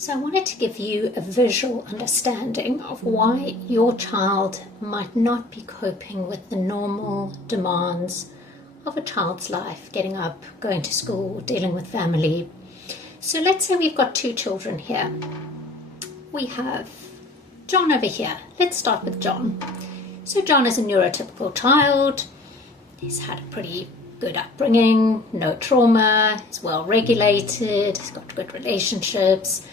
So I wanted to give you a visual understanding of why your child might not be coping with the normal demands of a child's life, getting up, going to school, dealing with family. So let's say we've got two children here. We have John over here. Let's start with John. So John is a neurotypical child. He's had a pretty good upbringing, no trauma, he's well regulated, he's got good relationships.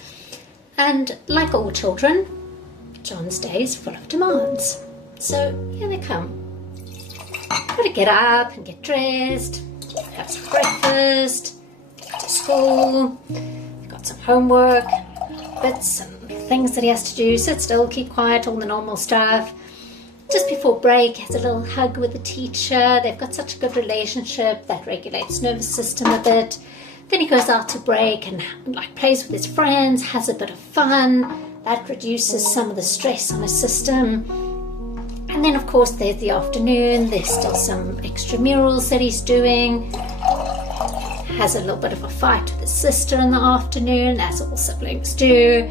And like all children, John's day is full of demands. So here they come. Got to get up and get dressed, have some breakfast, get to school, got some homework, bits and things that he has to do, sit still, keep quiet, all the normal stuff. Just before break, has a little hug with the teacher. They've got such a good relationship that regulates nervous system a bit. Then he goes out to break and plays with his friends, has a bit of fun. That reduces some of the stress on his system. And then of course there's the afternoon. There's still some extramurals that he's doing. Has a little bit of a fight with his sister in the afternoon, as all siblings do.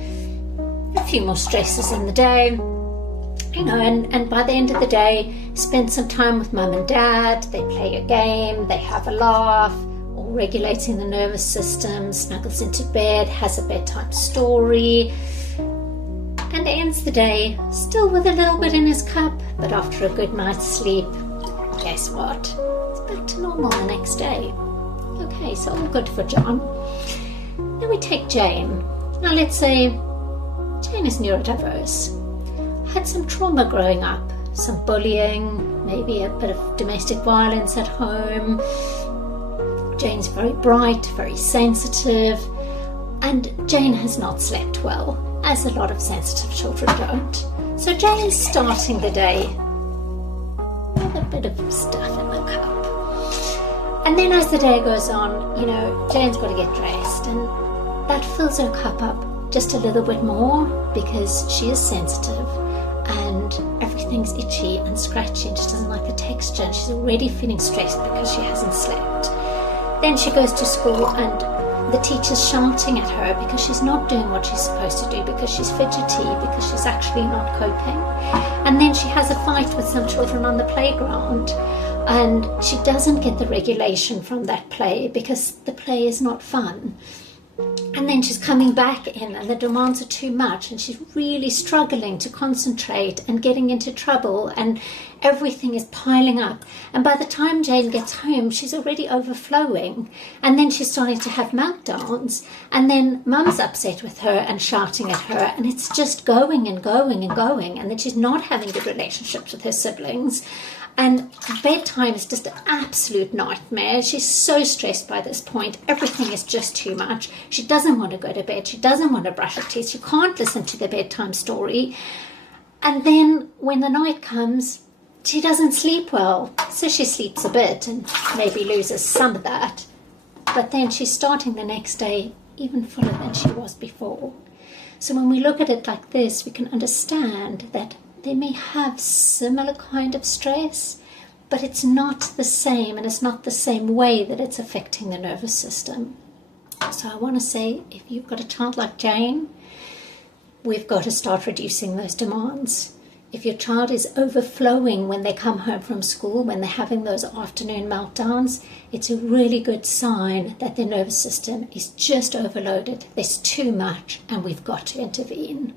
A few more stresses in the day. And by the end of the day, spend some time with mum and dad. They play a game, they have a laugh, all regulating the nervous system, snuggles into bed, has a bedtime story, and ends the day still with a little bit in his cup, but after a good night's sleep, guess what? It's back to normal the next day. Okay, so all good for John. Then we take Jane. Now let's say Jane is neurodiverse. Had some trauma growing up, some bullying, maybe a bit of domestic violence at home. Jane's very bright, very sensitive, and Jane has not slept well, as a lot of sensitive children don't. So Jane's starting the day with a bit of stuff in the cup. And then as the day goes on, Jane's got to get dressed, and that fills her cup up just a little bit more because she is sensitive. And everything's itchy and scratchy and she doesn't like the texture and she's already feeling stressed because she hasn't slept. Then she goes to school and the teacher's shouting at her because she's not doing what she's supposed to do, because she's fidgety, because she's actually not coping. And then she has a fight with some children on the playground and she doesn't get the regulation from that play because the play is not fun. And then she's coming back in and the demands are too much and she's really struggling to concentrate and getting into trouble and everything is piling up. And by the time Jane gets home, she's already overflowing. And then she's starting to have meltdowns. And then mum's upset with her and shouting at her. And it's just going and going and going. And then she's not having good relationships with her siblings. And bedtime is just an absolute nightmare. She's so stressed by this point. Everything is just too much. She doesn't want to go to bed. She doesn't want to brush her teeth. She can't listen to the bedtime story. And then when the night comes, she doesn't sleep well. So she sleeps a bit and maybe loses some of that. But then she's starting the next day even fuller than she was before. So when we look at it like this, we can understand that they may have similar kind of stress, but it's not the same, and it's not the same way that it's affecting the nervous system. So I want to say, if you've got a child like Jane, we've got to start reducing those demands. If your child is overflowing when they come home from school, when they're having those afternoon meltdowns, it's a really good sign that their nervous system is just overloaded. There's too much, and we've got to intervene.